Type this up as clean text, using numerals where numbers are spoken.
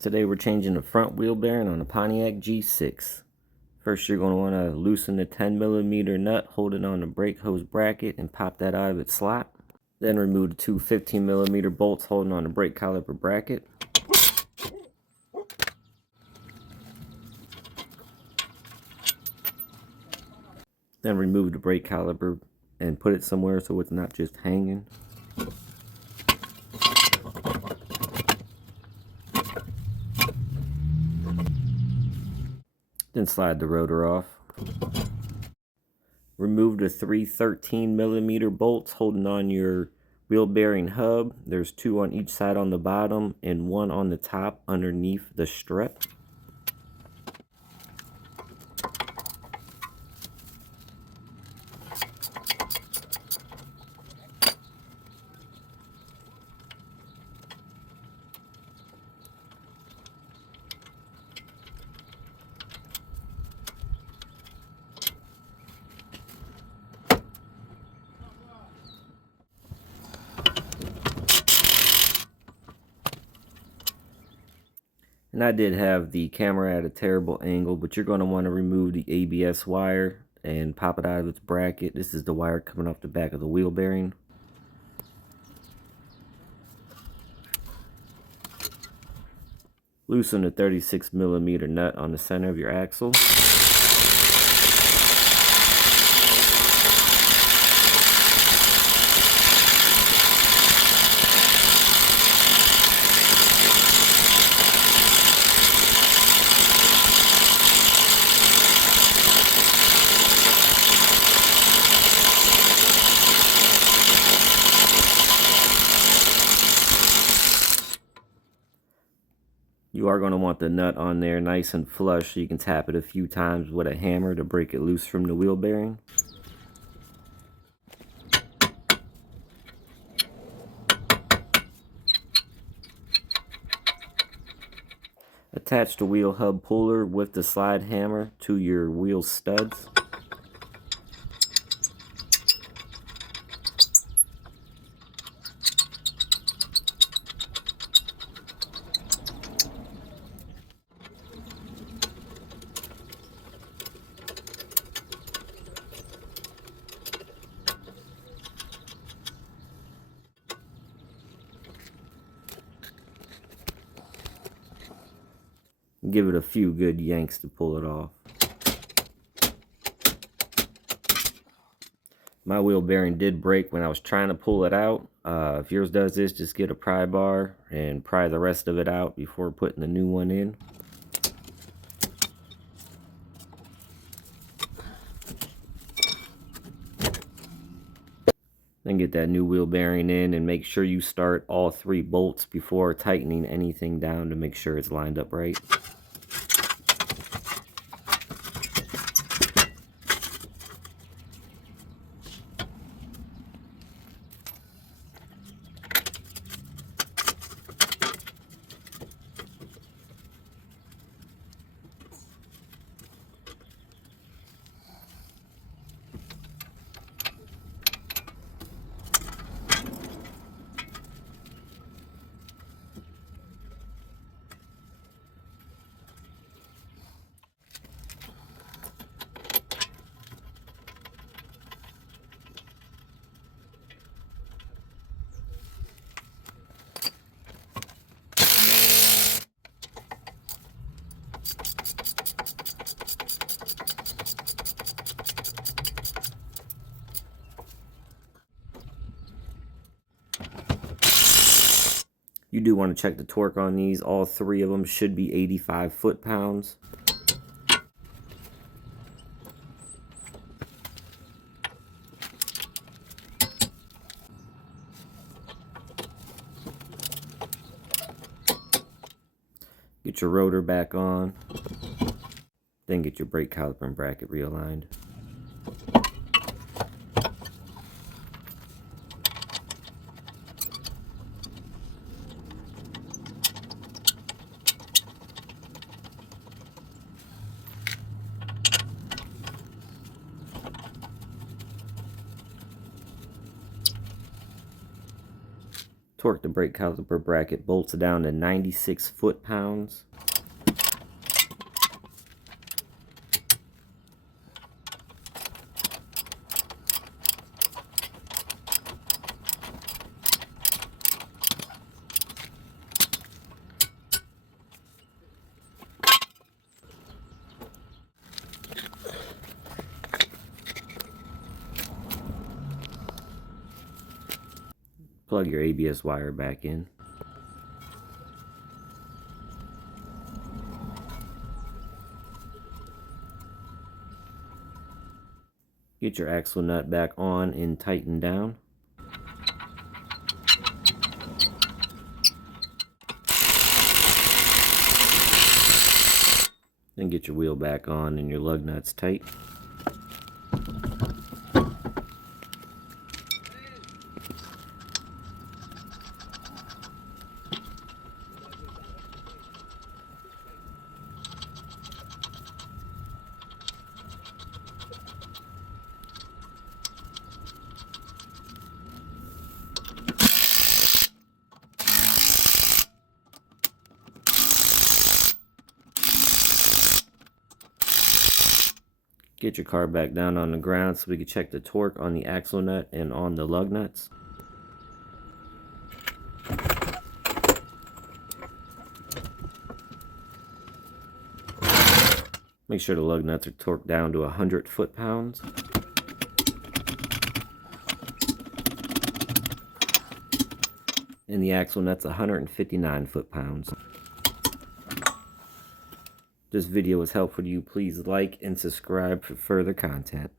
Today we're changing the front wheel bearing on a Pontiac G6. First you're going to want to loosen the 10mm nut holding on the brake hose bracket and pop that out of its slot. Then remove the two 15mm bolts holding on the brake caliper bracket. Then remove the brake caliper and put it somewhere so it's not just hanging. Then slide the rotor off. Remove the three 13mm bolts holding on your wheel bearing hub. There's two on each side on the bottom and one on the top underneath the strut. And I did have the camera at a terrible angle, but you're going to want to remove the ABS wire and pop it out of its bracket. This is the wire coming off the back of the wheel bearing. Loosen the 36mm nut on the center of your axle. You are going to want the nut on there nice and flush so you can tap it a few times with a hammer to break it loose from the wheel bearing. Attach the wheel hub puller with the slide hammer to your wheel studs. Give it a few good yanks to pull it off. My wheel bearing did break when I was trying to pull it out. If yours does this, just get a pry bar and pry the rest of it out before putting the new one in. Then get that new wheel bearing in and make sure you start all three bolts before tightening anything down to make sure it's lined up right. You do want to check the torque on these. All three of them should be 85 foot-pounds. Get your rotor back on. Then get your brake caliper and bracket realigned. Torque the brake caliper bracket bolts down to 96 foot-pounds. Plug your ABS wire back in. Get your axle nut back on and tighten down. Then get your wheel back on and your lug nuts tight. Get your car back down on the ground so we can check the torque on the axle nut and on the lug nuts. Make sure the lug nuts are torqued down to 100 foot-pounds. And the axle nut's 159 foot-pounds. This video was helpful to you. Please like and subscribe for further content.